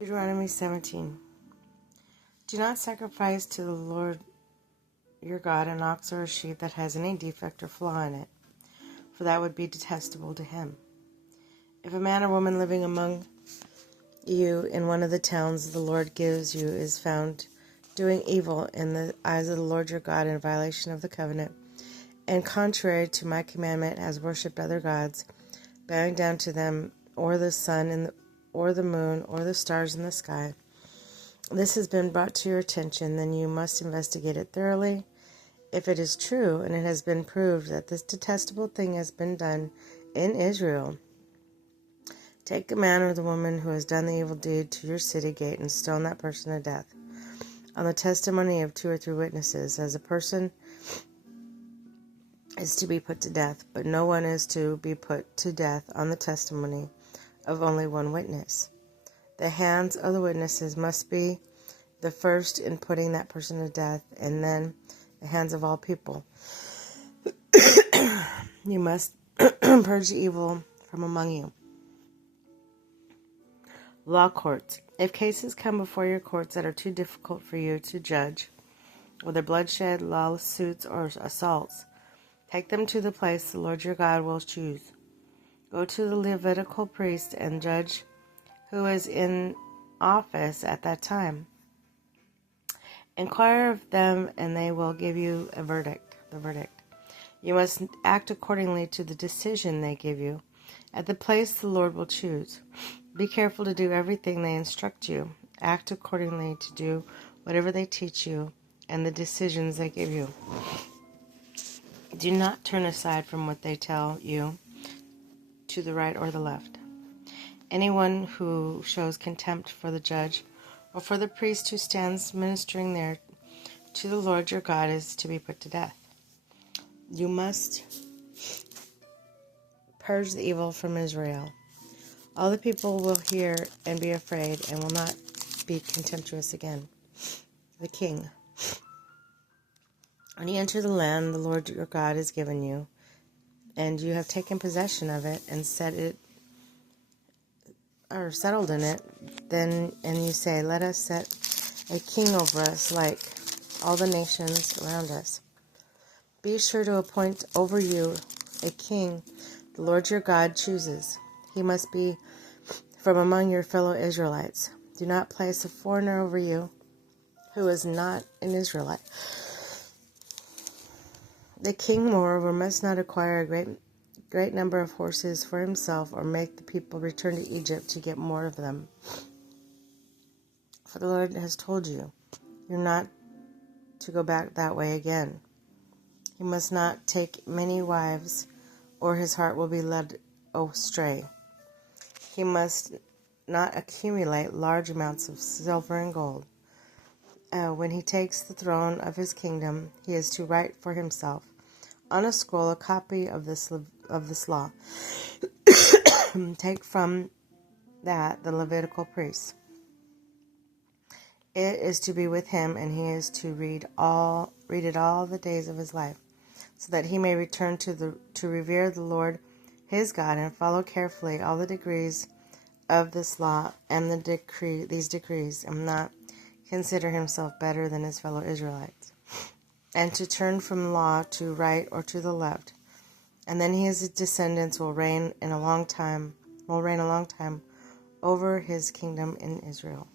Deuteronomy 17. Do not sacrifice to the Lord your God an ox or a sheep that has any defect or flaw in it, for that would be detestable to him. If a man or woman living among you in one of the towns the Lord gives you is found doing evil in the eyes of the Lord your God in violation of the covenant, and contrary to my commandment has worshipped other gods, bowing down to them, or the sun or the moon, or the stars in the sky, this has been brought to your attention, then you must investigate it thoroughly. If it is true, and it has been proved that this detestable thing has been done in Israel, take the man or the woman who has done the evil deed to your city gate and stone that person to death, on the testimony of 2 or 3 witnesses, as a person is to be put to death, but no one is to be put to death on the testimony of only 1 witness. The hands of the witnesses must be the first in putting that person to death, and then the hands of all people. You must purge the evil from among you. Law courts. If cases come before your courts that are too difficult for you to judge, whether bloodshed, lawsuits, or assaults, take them to the place the Lord your God will choose. Go to the Levitical priest and judge who is in office at that time. Inquire of them, and they will give you the verdict. You must act accordingly to the decision they give you at the place the Lord will choose. Be careful to do everything they instruct you. Act accordingly to do whatever they teach you and the decisions they give you. Do not turn aside from what they tell you to the right or the left. Anyone who shows contempt for the judge or for the priest who stands ministering there to the Lord your God is to be put to death. You must purge the evil from Israel. All the people will hear and be afraid and will not be contemptuous again. The king. When you enter the land the Lord your God has given you, and you have taken possession of it and settled in it, and you say, let us set a king over us like all the nations around us. Be sure to appoint over you a king the Lord your God chooses. He must be from among your fellow Israelites. Do not place a foreigner over you who is not an Israelite. The king, moreover, must not acquire a great number of horses for himself or make the people return to Egypt to get more of them. For the Lord has told you, you're not to go back that way again. He must not take many wives, or his heart will be led astray. He must not accumulate large amounts of silver and gold. When he takes the throne of his kingdom, he is to write for himself on a scroll a copy of this law. Take from that the Levitical priests. It is to be with him, and he is to read it all the days of his life, so that he may return to revere the Lord his God and follow carefully all the decrees of this law and these decrees, and not consider himself better than his fellow Israelites, and to turn from law to right or to the left, and then his descendants will reign a long time over his kingdom in Israel.